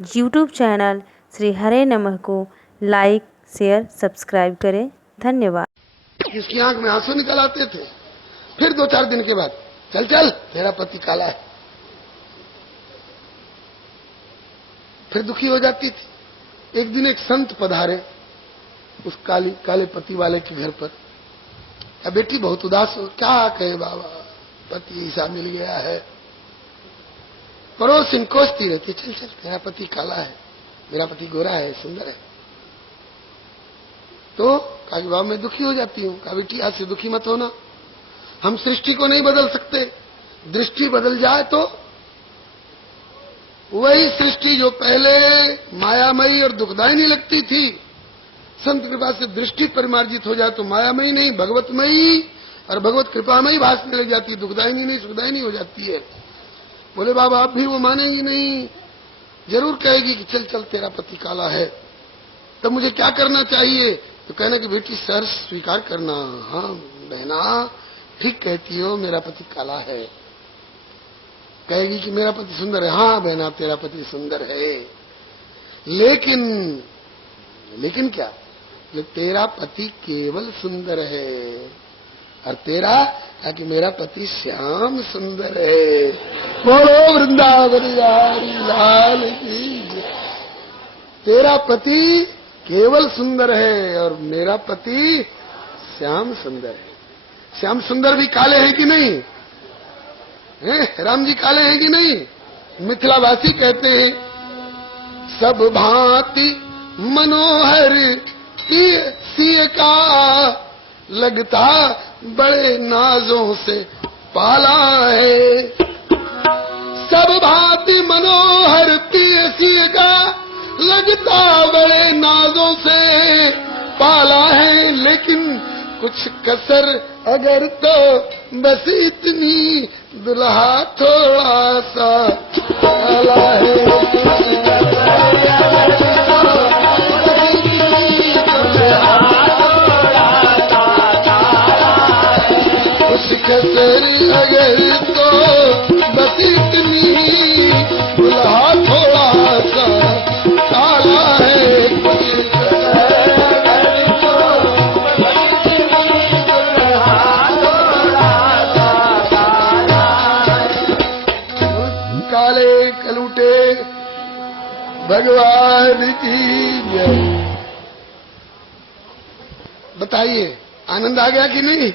YouTube channel Shri हरे नमः को like, share, subscribe करें। धन्यवाद। इसकी आंख में आंसू निकल आते थे। फिर 2-4 दिन के बाद, चल चल तेरा पति काला है। फिर दुखी हो जाती थी। एक दिन एक संत पधारे उस काले पति वाले के घर पर। या बेटी बहुत उदास हो, क्या कहे बाबा, पति ऐसा मिल गया है। पड़ोसिन कोसती रहती, चल चल तेरा पति काला है, मेरा पति गोरा है, सुंदर है। तो कहा कि बाबा मैं दुखी हो जाती हूँ। कहा बेटी आज से दुखी मत होना, हम सृष्टि को नहीं बदल सकते, दृष्टि बदल जाए तो वही सृष्टि जो पहले मायामयी और दुखदायी लगती थी, संत कृपा से दृष्टि परिमार्जित हो जाए तो मायामयी नहीं भगवतमयी और भगवत कृपामयी भासने लग जाती है, दुखदायिनी नहीं सुखदायिनी हो जाती है। बोले बाबा अब भी वो मानेगी नहीं, जरूर कहेगी कि चल चल तेरा पति काला है। तब मुझे क्या करना चाहिए? तो कहना कि बेटी सर स्वीकार करना, हाँ बहना ठीक कहती हो, मेरा पति काला है। कहेगी कि मेरा पति सुंदर है, हाँ बहना तेरा पति सुंदर है, लेकिन क्या, तेरा पति केवल सुंदर है और तेरा कि मेरा पति श्याम सुंदर है। बोलो वृंदावन लाल की। तेरा पति केवल सुंदर है और मेरा पति श्याम सुंदर है। श्याम सुंदर भी काले हैं कि नहीं? राम जी काले हैं कि नहीं? मिथिलावासी कहते हैं सब भांति मनोहर सिय का, लगता बड़े नाजों से पाला है। सब भांति मनोहर सिय का, लगता बड़े नाजों से पाला है, लेकिन कुछ कसर अगर तो बस इतनी, दुल्हा थोड़ा सा काला है। कसर अगर तो बस इतनी, दुल्हा थोड़ा सा काला है। काले कलूटे भगवान की जय। बताइए आनंद आ गया कि नहीं?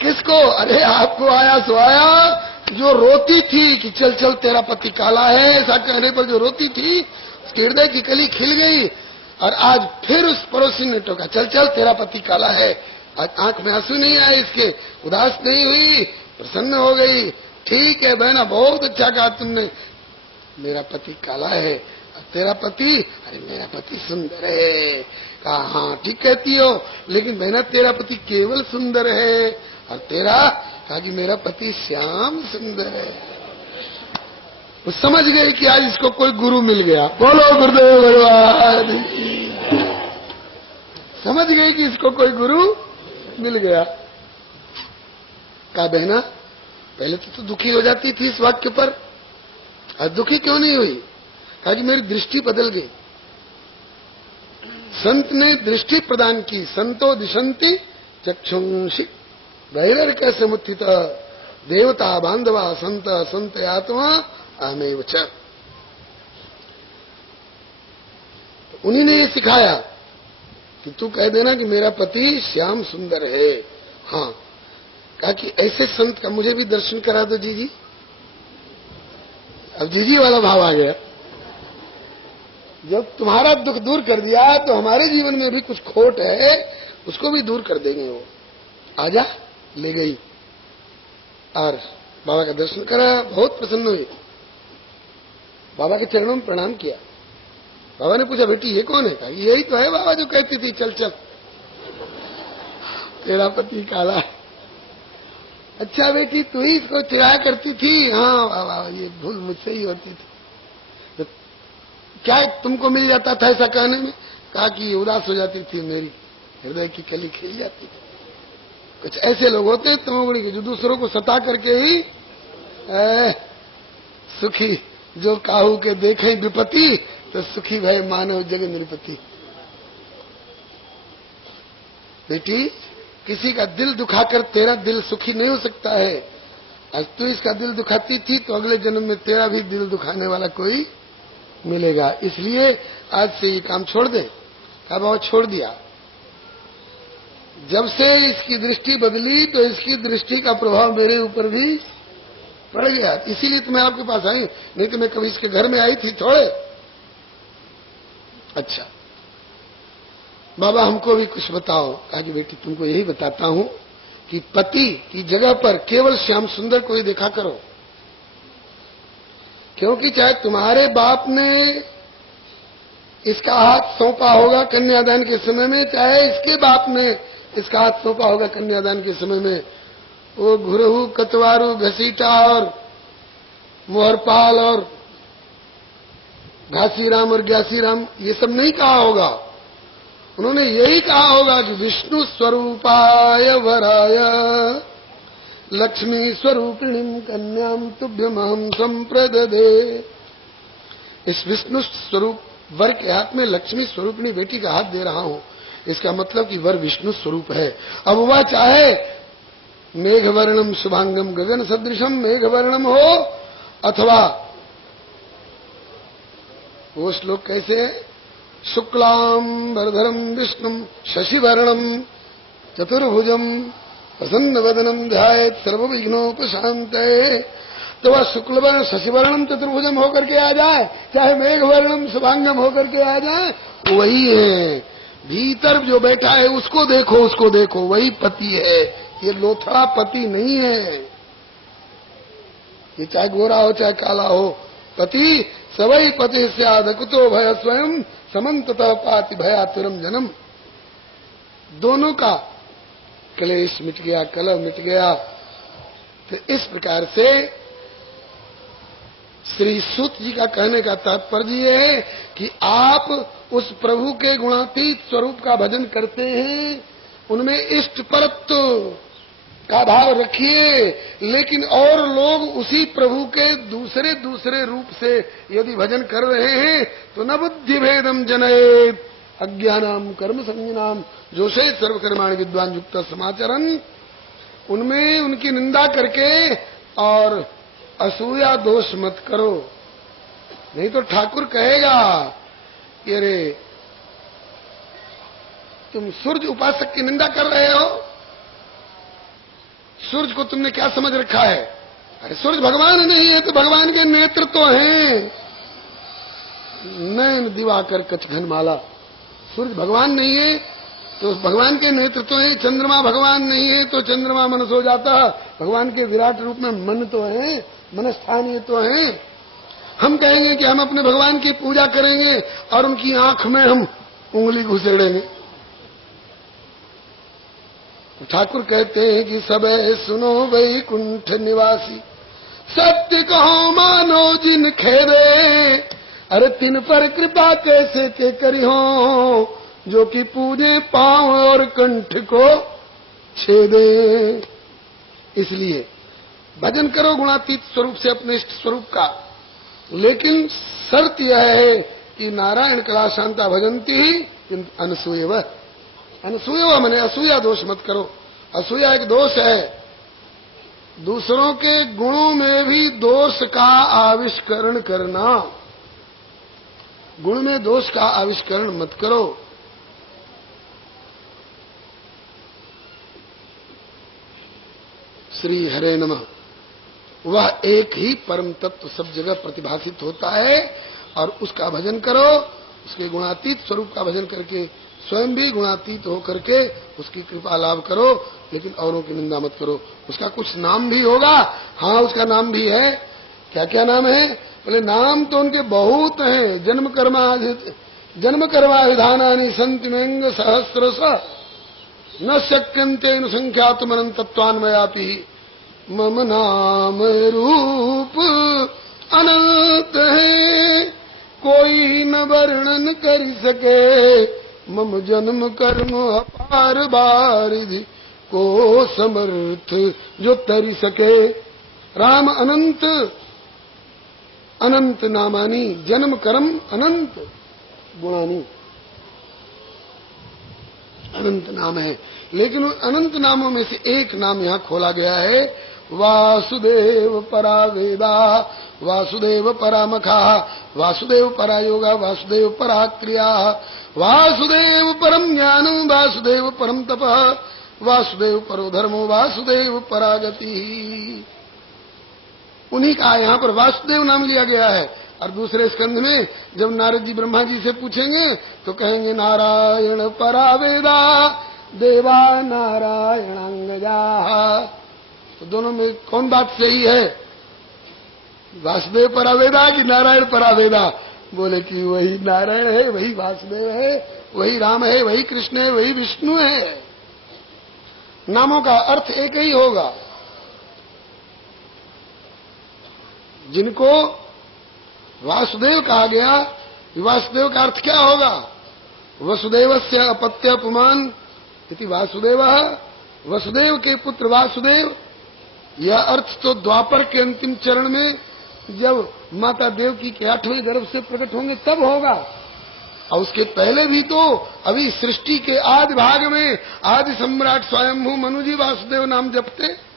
किसको? अरे आपको आया सो आया। जो रोती थी कि चल चल तेरा पति काला है, ऐसा कहने पर जो रोती थी उसके हृदय की कली खिल गई। और आज फिर उस पड़ोसी ने टोका, चल चल तेरा पति काला है। आज आंख में आंसू नहीं आए इसके, उदास नहीं हुई, प्रसन्न हो गई। ठीक है बहना, बहुत अच्छा कहा तुमने, मेरा पति काला है और तेरा पति, अरे मेरा पति सुंदर है। कहा हाँ ठीक कहती हो, लेकिन बहना तेरा पति केवल सुंदर है और तेरा, कहा कि मेरा पति श्याम सुंदर है। वो समझ गई कि आज इसको कोई गुरु मिल गया। बोलो गुरुदेव भगवान। समझ गई कि इसको कोई गुरु मिल गया। कहा बहना पहले तो दुखी हो जाती थी इस वाक्य पर, आज दुखी क्यों नहीं हुई? कहा कि मेरी दृष्टि बदल गई। संत ने दृष्टि प्रदान की। संतो दिशंति चक्षुंषि वैरर्क समुत्थित देवता बांधवा संत संत आत्मा अहमेव च। उन्हीं ने ये सिखाया कि तू कह देना कि मेरा पति श्याम सुंदर है। हाँ, कहा कि ऐसे संत का मुझे भी दर्शन करा दो जीजी। अब जीजी वाला भाव आ गया। जब तुम्हारा दुख दूर कर दिया तो हमारे जीवन में भी कुछ खोट है, उसको भी दूर कर देंगे। वो आजा, ले गई और बाबा का दर्शन करा। बहुत प्रसन्न हुई, बाबा के चरणों में प्रणाम किया। बाबा ने पूछा बेटी ये कौन है? कहा यही तो है बाबा जो कहती थी चल चल तेरा पति काला है। अच्छा बेटी तू ही इसको चिढ़ाया करती थी? हाँ बाबा ये भूल मुझसे ही होती थी। तो क्या तुमको मिल जाता था ऐसा कहने में? कहा कि उदास हो जाती थी, मेरी हृदय की कली खिल जाती थी। कुछ ऐसे लोग होते हैं तमोगुणी के, जो दूसरों को सता करके ही सुखी जो काहू के देखे विपत्ति, तो सुखी भय मानव जग निरपति। बेटी, किसी का दिल दुखाकर तेरा दिल सुखी नहीं हो सकता है। आज तू इसका दिल दुखाती थी तो अगले जन्म में तेरा भी दिल दुखाने वाला कोई मिलेगा। इसलिए आज से ये काम छोड़ दे। कहा बाबा छोड़ दिया। जब से इसकी दृष्टि बदली तो इसकी दृष्टि का प्रभाव मेरे ऊपर भी पड़ गया। इसीलिए तो मैं आपके पास आई, नहीं तो मैं कभी इसके घर में आई थी थोड़े। अच्छा बाबा हमको भी कुछ बताओ। कहा कि बेटी तुमको यही बताता हूं कि पति की जगह पर केवल श्याम सुंदर को ही देखा करो। क्योंकि चाहे तुम्हारे बाप ने इसका हाथ सौंपा होगा कन्यादान के समय में, चाहे इसके बाप ने इसका हाथ सौंपा होगा कन्यादान के समय में, वो घुरहू कतवारू घसीटा और मोहरपाल और घासीराम और ग्यासीराम ये सब नहीं कहा होगा। उन्होंने यही कहा होगा कि विष्णु स्वरूपाय वराय लक्ष्मी स्वरूपिणीम कन्याम तुभ्यमहम संप्रददे। इस विष्णु स्वरूप वर के हाथ में लक्ष्मी स्वरूपिणी बेटी का हाथ दे रहा हूं। इसका मतलब कि वर विष्णु स्वरूप है। अब वह चाहे मेघवर्णम शुभांगम गगन सदृशम मेघवर्णम हो, अथवा वो श्लोक कैसे है, शुक्लाम वरधरम विष्णुम शशिवर्णम चतुर्भुजम प्रसन्न वदनम ध्यायेत् सर्वविघ्नोपशान्तये। तो वह शुक्लवर्ण शशिवर्णम चतुर्भुजम होकर के आ जाए, चाहे मेघवर्णम शुभांगम होकर के आ जाए, वही है। भीतर जो बैठा है उसको देखो, उसको देखो, वही पति है। ये लोथड़ा पति नहीं है। ये चाहे गोरा हो चाहे काला हो, पति सवई पति स्याद कुतो भय स्वयं समन्ततः पाति भयातुरम जन्म। दोनों का क्लेश मिट गया, कलह मिट गया। तो इस प्रकार से श्री सूत जी का कहने का तात्पर्य ये है कि आप उस प्रभु के गुणातीत स्वरूप का भजन करते हैं, उनमें इष्ट परत्व का भाव रखिए, लेकिन और लोग उसी प्रभु के दूसरे दूसरे रूप से यदि भजन कर रहे हैं तो न बुद्धि भेदम जनयेत् अज्ञानाम कर्म संज्ञानाम जोशे सर्वकर्माणि विद्वान युक्त समाचरण। उनमें उनकी निंदा करके और असूया दोष मत करो, नहीं तो ठाकुर कहेगा कि अरे तुम सूर्य उपासक की निंदा कर रहे हो, सूर्य को तुमने क्या समझ रखा है? अरे सूर्य भगवान नहीं है तो भगवान के नेत्र तो हैं, नयन दिवाकर कचघन माला। सूर्य भगवान नहीं है तो भगवान के नेत्र तो है। चंद्रमा भगवान नहीं है तो चंद्रमा मन सो जाता, भगवान के विराट रूप में मन तो है, मन स्थानीय तो है। हम कहेंगे कि हम अपने भगवान की पूजा करेंगे और उनकी आंख में हम उंगली घुसेड़ेंगे। ठाकुर कहते हैं कि सबे सुनो वैकुंठ निवासी, सत्य कहो मानो जिन खेरे, अरे तिन पर कृपा कैसे ते करी हो, जो कि पूजे पांव और कंठ को छेदे। इसलिए भजन करो गुणातीत स्वरूप से अपने इष्ट स्वरूप का, लेकिन शर्त यह है कि नारायण कला शांता भजंती ही अनसूयव। अनसूया माने असूया दोष मत करो। असूया एक दोष है, दूसरों के गुणों में भी दोष का आविष्करण करना। गुण में दोष का आविष्करण मत करो। श्री हरे नमः। वह एक ही परम तत्व सब जगह प्रतिभासित होता है और उसका भजन करो, उसके गुणातीत स्वरूप का भजन करके स्वयं भी गुणातीत होकर के उसकी कृपा लाभ करो, लेकिन औरों की निंदा मत करो। उसका कुछ नाम भी होगा, हाँ उसका नाम भी है। क्या क्या नाम है? बोले नाम तो उनके बहुत हैं। जन्म कर्मा विधानानि सन्ति मेंग सहस्रश न शक्यन्ते न संख्यातुम अनंतत्वान्मयापि। मम नाम रूप अनंत है, कोई न वर्णन कर सके। मम जन्म कर्म अपार बारिधि, को समर्थ जो तरी सके। राम अनंत अनंत नामानी जन्म कर्म अनंत गुणानी। अनंत नाम है, लेकिन उन अनंत नामों में से एक नाम यहाँ खोला गया है, वासुदेव परा वेदा, वासुदेव परा मखा, वासुदेव परा योगा, वासुदेव परा क्रिया, वासुदेव परम ज्ञानम, वासुदेव परम तपः, वासुदेव परो धर्मो, वासुदेव परा गति। उन्हीं का यहाँ पर वासुदेव नाम लिया गया है। और दूसरे स्कंध में जब नारद जी ब्रह्मा जी से पूछेंगे तो कहेंगे नारायण परा वेदा देवा नारायणांगजा। तो दोनों में कौन बात सही है, वासुदेव परा वेदा कि नारायण परा वेदा? बोले कि वही नारायण है, वही वासुदेव है, वही राम है, वही कृष्ण है, वही विष्णु है। नामों का अर्थ एक ही होगा। जिनको वासुदेव कहा गया, वासुदेव का अर्थ क्या होगा? वसुदेवस्य अपत्य अपमान इति वासुदेव, वसुदेव के पुत्र वासुदेव। यह अर्थ तो द्वापर के अंतिम चरण में जब माता देवकी के 8वें गर्भ से प्रकट होंगे तब होगा। और उसके पहले भी तो अभी सृष्टि के आदि भाग में आदि सम्राट स्वयंभू मनु जी वासुदेव नाम जपते।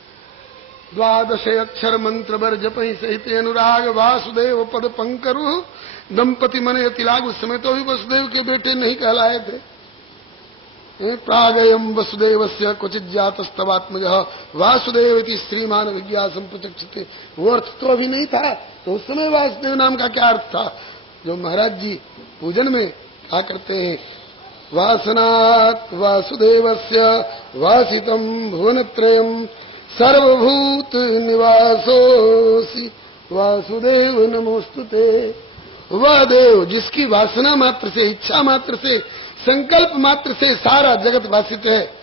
12 अक्षर मंत्र बर जपहि सहित अनुराग, वासुदेव पद पंकरु दंपति मने तिलाग। उस समय तो भी वसुदेव के बेटे नहीं कहलाए थे। प्रागयम वसुदेवस्य क्वचित जातस्तवात्मजः वासुदेव इति श्रीमान विज्ञासम प्रचक्षते। वो अर्थ तो अभी नहीं था, तो उस समय वासुदेव नाम का क्या अर्थ था? जो महाराज जी पूजन में क्या करते हैं, वासनात् वासुदेवस्य वासितम भुवनत्रयम् सर्वभूत निवासोसि वासुदेव नमोस्तुते। वह देव जिसकी वासना मात्र से, इच्छा मात्र से, संकल्प मात्र से सारा जगत वासित है।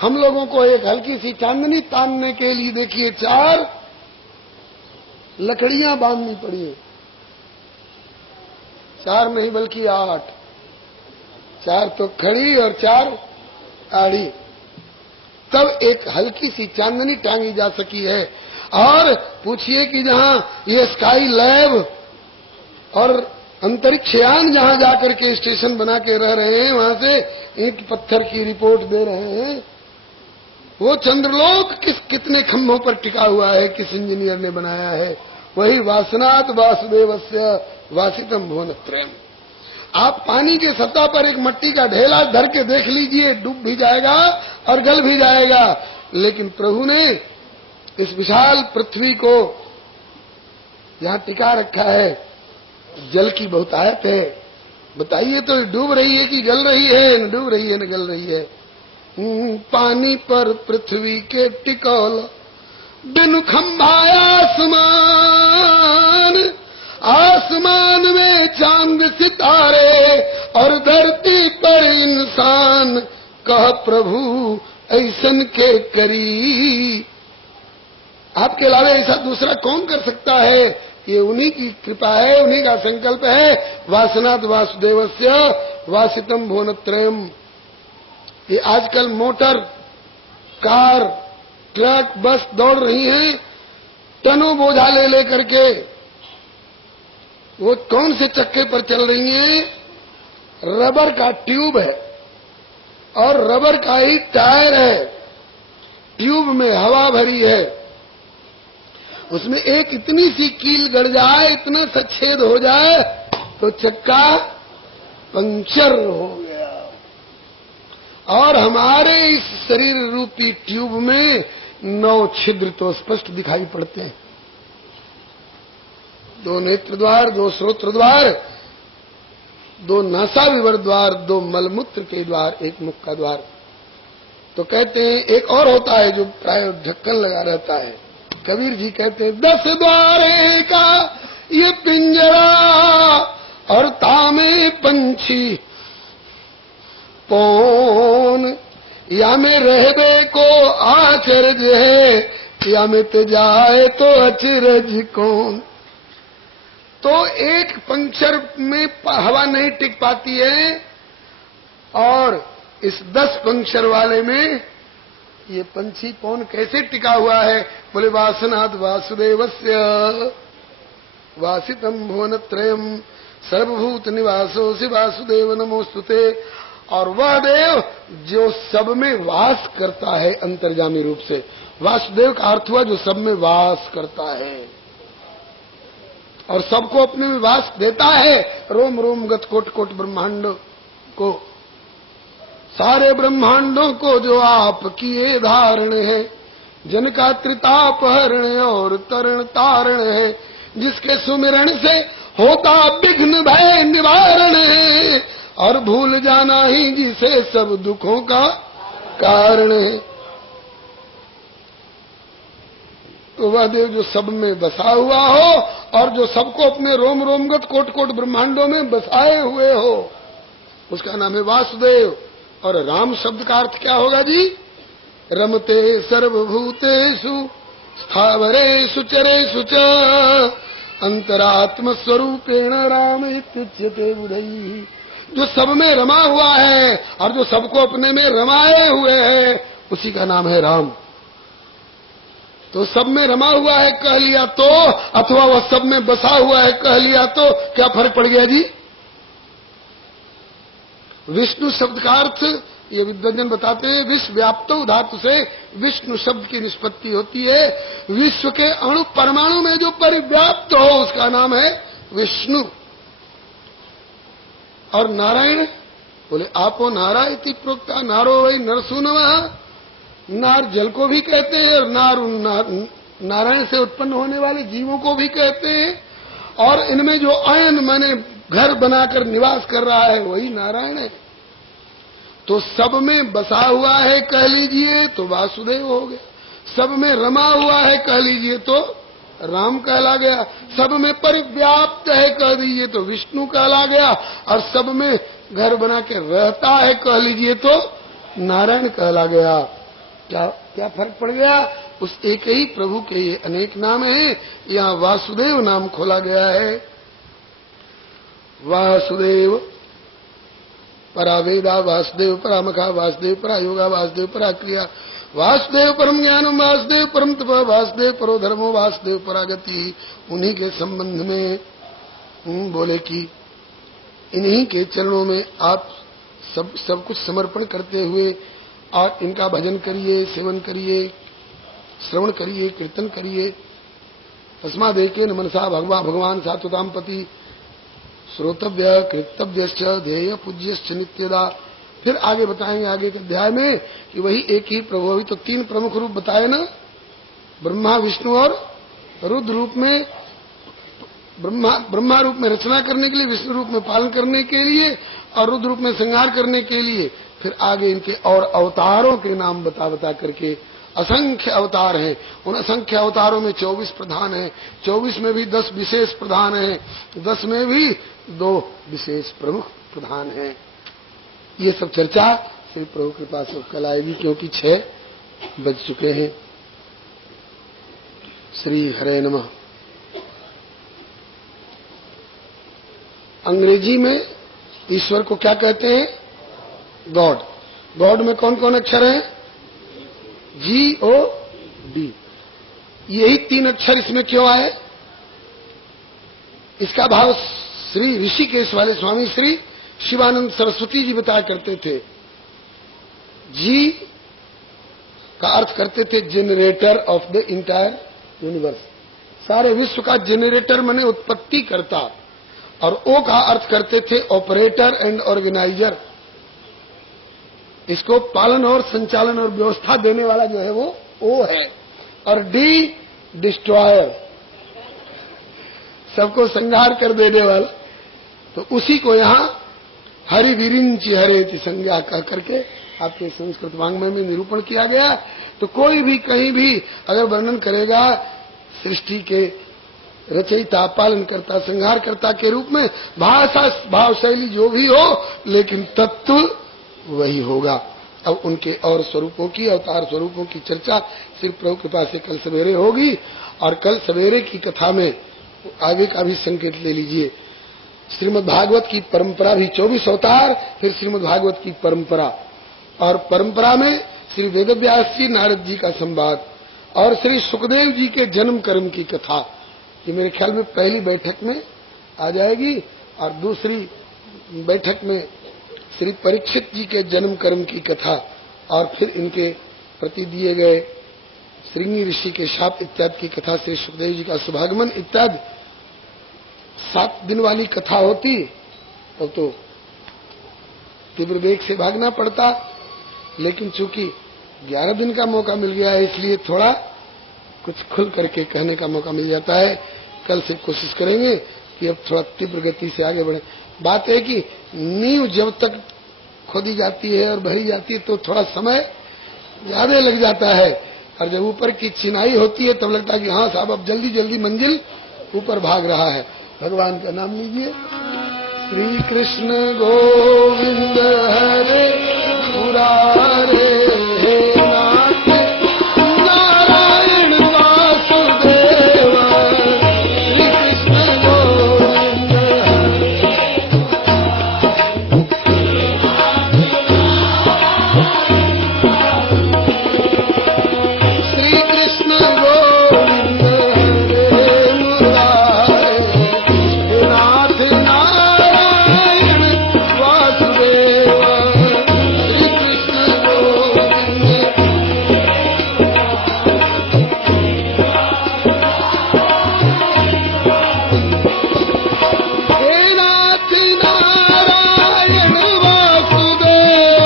हम लोगों को एक हल्की सी चांदनी तानने के लिए देखिए 4 लकड़ियां बांधनी पड़ी है। 4 नहीं बल्कि 8, 4 तो खड़ी और 4 आड़ी, तब एक हल्की सी चांदनी टांगी जा सकी है। और पूछिए कि जहां ये स्काई लैब और अंतरिक्षयान जहां जाकर के स्टेशन बना के रह रहे हैं, वहां से ईंट पत्थर की रिपोर्ट दे रहे हैं, वो चंद्रलोक कितने खंभों पर टिका हुआ है, किस इंजीनियर ने बनाया है? वही वासनात् वासुदेवस्य वासितम भुवनत्रयम्। आप पानी के सतह पर एक मट्टी का ढेला धर के देख लीजिए, डूब भी जाएगा और गल भी जाएगा। लेकिन प्रभु ने इस विशाल पृथ्वी को यहां टिका रखा है। जल की बहुतायत है, बताइए तो डूब रही है कि गल रही है? न डूब रही है न गल रही है। पानी पर पृथ्वी के टिकौल बिनु खंभाया आसमान, आसमान में चांद सितारे और धरती पर इंसान, कह प्रभु ऐसन के करी। आपके अलावा ऐसा दूसरा कौन कर सकता है? ये उन्हीं की कृपा है, उन्हीं का संकल्प है। वासनात् वासुदेवस्य वासितम भुवनत्रयम्। ये आजकल मोटर, कार, ट्रक, बस दौड़ रही हैं टनों बोझा ले लेकर के। वो कौन से चक्के पर चल रही हैं? रबर का ट्यूब है और रबर का ही टायर है। ट्यूब में हवा भरी है, उसमें एक इतनी सी कील गड़ जाए, इतना सा छेद हो जाए तो चक्का पंक्चर हो गया। और हमारे इस शरीर रूपी ट्यूब में 9 छिद्र तो स्पष्ट दिखाई पड़ते हैं। 2 नेत्र द्वार, 2 श्रोत्र द्वार, 2 नासा विवर द्वार, 2 मलमूत्र के द्वार, 1 मुख का द्वार। तो कहते हैं एक और होता है जो प्राय ढक्कन लगा रहता है। कबीर जी कहते हैं 10 द्वारे का ये पिंजरा और तामे पंछी कौन, या में रहबे को आचरज है, या में ते जाए तो अचरज कौन। तो एक पंक्चर में हवा नहीं टिक पाती है और इस 10 पंक्चर वाले में ये पंछी कौन कैसे टिका हुआ है? बोले वासनात् वासुदेवस्य वासितम भुवनत्रयम सर्वभूत निवासोऽसि वासुदेव नमोस्तुते। और वह देव जो सब में वास करता है अंतर्जामी रूप से। वासुदेव का अर्थ हुआ जो सब में वास करता है और सबको अपने में वास देता है। रोम रोम गत कोट कोट ब्रह्मांड को, सारे ब्रह्मांडों को जो आप किए धारण है, जन का त्रिताप हरण और तरण तारण है, जिसके सुमिरण से होता विघ्न भय निवारण है, और भूल जाना ही जिसे सब दुखों का कारण है। तो वह देव जो सब में बसा हुआ हो और जो सबको अपने रोम रोमगत कोट कोट ब्रह्मांडों में बसाए हुए हो, उसका नाम है वासुदेव। और राम शब्द का अर्थ क्या होगा जी? रमते सर्वभूतेषु स्थावरेषु चरेषु च अंतरात्म स्वरूपेण राम इत्युच्यते बुधैः। जो सब में रमा हुआ है और जो सबको अपने में रमाए हुए है, उसी का नाम है राम। तो सब में रमा हुआ है कह लिया तो, अथवा वह सब में बसा हुआ है कह लिया तो क्या फर्क पड़ गया जी? विष्णु शब्द का अर्थ ये विद्वजन बताते हैं, विश्व व्याप्तो धातु से विष्णु शब्द की निष्पत्ति होती है। विश्व के अणु परमाणु में जो परिव्याप्त हो उसका नाम है विष्णु। और नारायण बोले आपो नारा इति प्रोक्ता, नारो वही नरसूनवः। नार जल को भी कहते हैं और नारायण से उत्पन्न होने वाले जीवों को भी कहते हैं। और इनमें जो अयन माने घर बनाकर निवास कर रहा है वही नारायण है। तो सब में बसा हुआ है कह लीजिए तो वासुदेव हो गया, सब में रमा हुआ है कह लीजिए तो राम कहला गया, सब में परिव्याप्त है कह दीजिए तो विष्णु कहला गया, और सब में घर बना के रहता है कह लीजिए तो नारायण कहला गया। क्या क्या फर्क पड़ गया? उस एक ही प्रभु के ये अनेक नाम हैं, यहाँ वासुदेव नाम खोला गया है। वासुदेव परा वेदा, वासुदेव परा मखा, वासुदेव परा योगा, वासुदेव परा क्रिया, वासुदेव परम ज्ञानम, वासुदेव परम तप, वासुदेव परो धर्मो, वासुदेव परा गति। उन्हीं के संबंध में बोले कि इन्हीं के चरणों में आप सब कुछ समर्पण करते हुए और इनका भजन करिए, सेवन करिए, श्रवण करिए, कीर्तन करिए। तस्माद् एकेन मनसा भगवान सात्वताम पति श्रोतव्य कृतव्यश्च ध्येय पूज्यश्च नित्यदा। फिर आगे बताएंगे आगे के अध्याय में कि वही एक ही प्रभु। अभी तो तीन प्रमुख रूप बताए ना, ब्रह्मा विष्णु और रुद्र रूप में। ब्रह्मा रूप में रचना करने के लिए, विष्णु रूप में पालन करने के लिए और रुद्र रूप में संहार करने के लिए। फिर आगे इनके और अवतारों के नाम बता करके असंख्य अवतार हैं। उन असंख्य अवतारों में 24 प्रधान हैं, 24 में भी 10 विशेष प्रधान हैं, 10 में भी 2 विशेष प्रमुख प्रधान हैं। ये सब चर्चा श्री प्रभु कृपा से कल आएगी, क्योंकि 6 बज चुके हैं। श्री हरे नमः। अंग्रेजी में ईश्वर को क्या कहते हैं? गॉड। गॉड में कौन कौन अक्षर हैं? GOD। यही 3 अक्षर इसमें क्यों आए? इसका भाव श्री ऋषिकेश वाले स्वामी श्री शिवानंद सरस्वती जी बताया करते थे। जी का अर्थ करते थे generator of the entire universe, सारे विश्व का जेनरेटर माने उत्पत्ति करता। और ओ का अर्थ करते थे ऑपरेटर एंड ऑर्गेनाइजर, इसको पालन और संचालन और व्यवस्था देने वाला जो है वो ओ है। और डी डिस्ट्रॉयर, सबको संहार कर देने वाला। तो उसी को यहाँ हरि विरिंच हरेति संज्ञा कह करके आपके संस्कृत वाङ्मय में निरूपण किया गया। तो कोई भी कहीं भी अगर वर्णन करेगा सृष्टि के रचयिता, पालन करता, संहार करता के रूप में, भाषा भाव शैली जो भी हो, लेकिन तत्व वही होगा। अब उनके और स्वरूपों की, अवतार स्वरूपों की चर्चा श्री प्रभु कृपा से कल सवेरे होगी। और कल सवेरे की कथा में आगे का भी संकेत ले लीजिए। श्रीमद् भागवत की परंपरा भी 24 अवतार, फिर श्रीमद् भागवत की परंपरा, और परंपरा में श्री वेदव्यास जी नारद जी का संवाद और श्री सुखदेव जी के जन्म कर्म की कथा, कि मेरे ख्याल में पहली बैठक में आ जाएगी और दूसरी बैठक में श्री परीक्षित जी के जन्म कर्म की कथा और फिर इनके प्रति दिए गए श्रृंगी ऋषि के शाप इत्यादि की कथा, श्री सुखदेव जी का शुभागमन इत्यादि 7 दिन वाली कथा होती तब तो तीव्र वेग से भागना पड़ता, लेकिन चूंकि 11 दिन का मौका मिल गया है इसलिए थोड़ा कुछ खुल करके कहने का मौका मिल जाता है। कल से कोशिश करेंगे कि अब थोड़ा तीव्र गति से आगे बढ़े। बात है कि नींव जब तक खोदी जाती है और भरी जाती है तो थोड़ा समय ज्यादा लग जाता है, और जब ऊपर की चिनाई होती है तब लगता है कि हाँ साहब अब जल्दी जल्दी मंजिल ऊपर भाग रहा है। भगवान का नाम लीजिए। श्री कृष्ण गोविंद हरे मुरारे नाथ नारायण वासुदेव। श्री कृष्ण गोविंद श्री कृष्ण गोविंद हरे मुरारे नाथ नारायण वासुदेव। श्री कृष्ण गोविंद हे नाथ नारायण वासुदेव।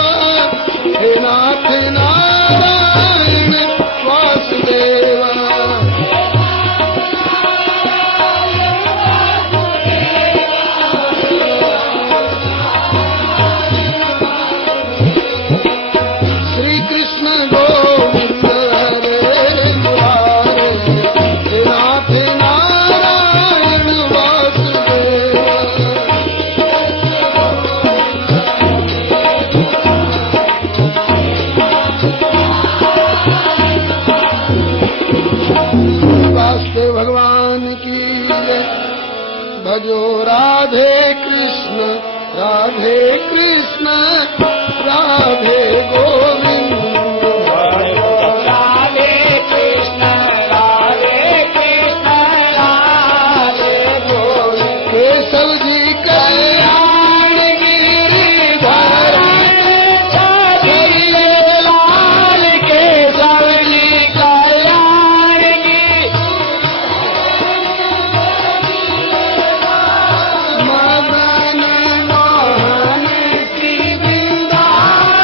हे नाथ नारायण वासुदेव। श्री कृष्ण गोविंद हरे मुरारे हे नाथ नारायण वासुदेव। वासुदेव भगवान की जय। भजो राधे कृष्ण राधे कृष्ण राधे गोविंद। राधे कृष्ण राधे गोविंद। केशव जी कल्याण गिरिधर लाल केशव जी कल्याण की। मदन मोहन श्री वृंदावन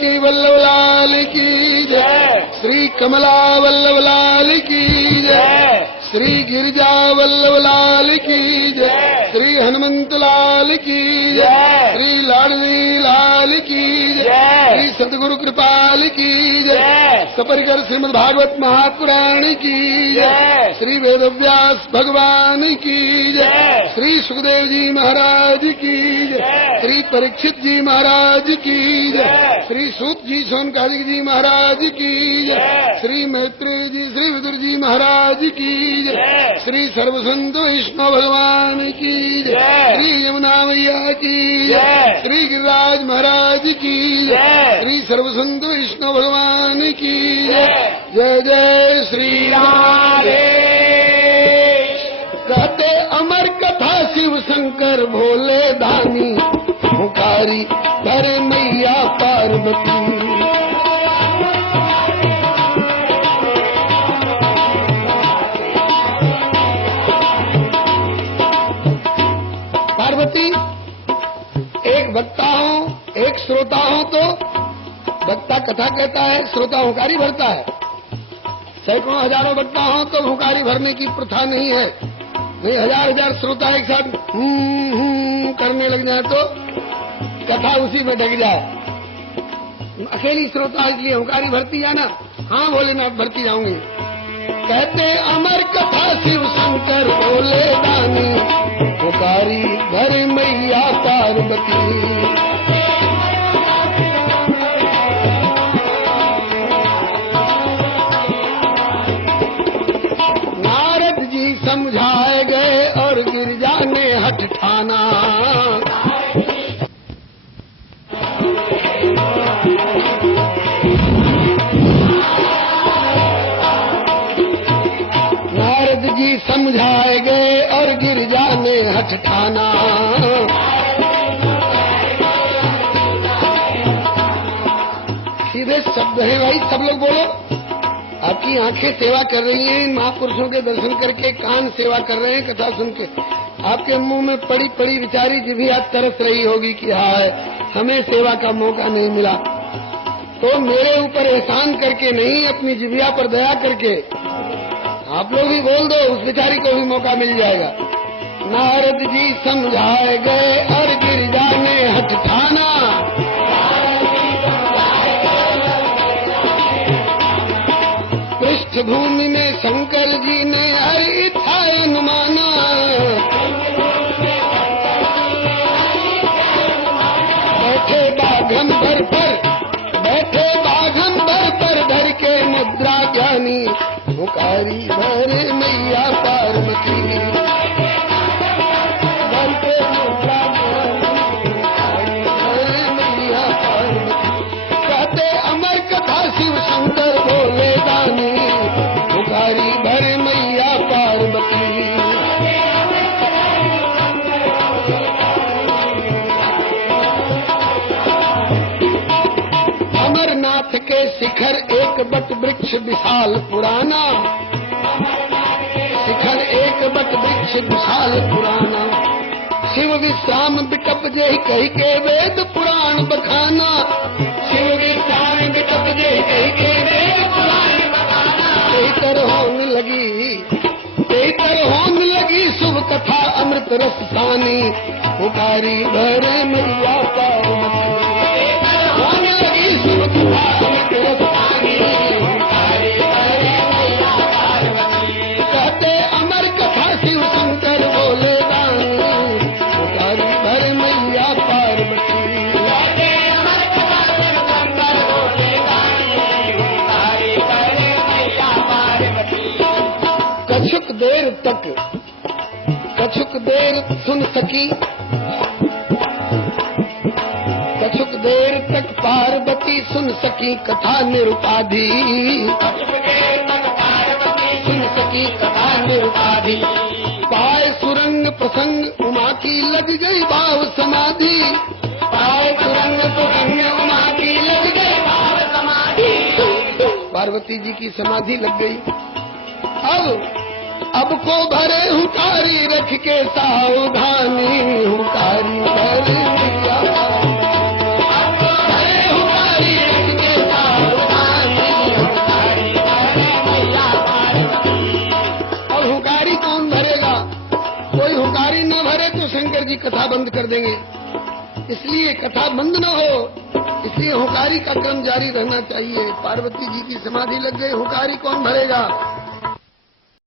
जानकी वल्लभ लाल की जय, श्री कमला वल्लभ लाल की जय, श्री गिरिजा वल्लभ लाल की जय, श्री हनुमंत लाल की जय, श्री लाडली लाल की जय, श्री सतगुरु कृपाल की जय, सपरिकर श्रीमद् भागवत महापुराण की जय, श्री वेदव्यास भगवान की जय, श्री सुखदेव जी महाराज की जय, श्री परीक्षित जी महाराज की जय, श्री सूत जी सोनकादिक जी महाराज की जय, श्री मैत्रेय जी श्री विदुर जी महाराज की जय, श्री सर्वसंत वैष्णव भगवान की जय, श्री यमुना मैया की जय, श्री गिरिराज महाराज की जय, श्री सर्वसंत वैष्णव भगवान की जय। जय जय श्री राधे। कहते अमर कथा शिव शंकर भोले दानी, पुकारी भर मैया पार्वती। पार्वती एक वक्ता हो, एक श्रोता हो तो वक्ता कथा कहता है, श्रोता हुंकारी भरता है। सैकड़ों हजारों वक्ता हो तो हुंकारी भरने की प्रथा नहीं है। नहीं, हजार हजार श्रोता एक साथ करने लग जाए तो कथा उसी में ढक जाए। अकेली श्रोता इसलिए हुंकारी भरती है ना। हाँ भोलेनाथ भरती जाऊंगी। कहते अमर कथा शिव शंकर भोले दानी, पुकारी भर मैया पार्वती। नारद जी समझाए गए और गिरिजा ने हट ठाना। नारद जी समझाए गए और गिरिजा ने हट ठाना। सीधे शब्द है भाई, सब लोग बोलो। आपकी आंखें सेवा कर रही हैं, इन महापुरुषों के दर्शन करके, कान सेवा कर रहे हैं कथा सुन के। आपके मुंह में पड़ी पड़ी विचारी जिभिया तरस रही होगी कि हाय हमें सेवा का मौका नहीं मिला। तो मेरे ऊपर एहसान करके नहीं, अपनी जिभिया पर दया करके आप लोग भी बोल दो, उस बेचारी को भी मौका मिल जाएगा। नारद जी समझाए गए और गिरिजा ने हट ठाना। पृष्ठभूमि में शंकर जी ने हरि था अनुमाना। बैठे बाघन भर पर धर के मुद्रा ज्ञानी, पुकारी भर मैया पार्वती। धर के मुद्रा ज्ञानी, पुकारी भर मैया पार्वती। कहते अमर कथा शिव शंकर भोले दानी, पुकारी भर मैया पार्वती। अमरनाथ के शिखर एक बट वृक्ष विशाल पुराना। शिखर एक बट वृक्ष विशाल पुराना। शिव विश्राम बिटप जे कही के वेद पुराण बखाना। शिव विश्राम बिटप जे कही के वेद पुराण बखाना। तेतर होने लगी शुभ कथा अमृत रस सानी, पुकारी भर मैया पार्वती। होने लगी शुभ कथा अमृत रस सानी, पुकारी भर मैया पार्वती। कहते अमर कथा शिव शंकर भोले दानी, पुकारी भर मैया पार्वती। कहते अमर कथा शिव शंकर भोले दानी, पुकारी भर मैया पार्वती। कछुक देर सुन सकी, कछुक देर तक पार्वती सुन सकी कथा निरुपाधि। सुन सकी कथा निरुपाधि। पाए सुरंग प्रसंग उमा की लग गई भाव समाधि। पाए सुरंग प्रसंग उमा की लग गई भाव समाधि। पार्वती जी की समाधि लग गई। अब को भरे हुकारी रख के सावधानी, हुकारी भरे मैया। अब को भरे हुकारी कथा बंद कर देंगे। इसलिए कथा बंद न हो, इसलिए हुंकारी का क्रम जारी रहना चाहिए। पार्वती जी की समाधि लग गई, हुंकारी कौन भरेगा?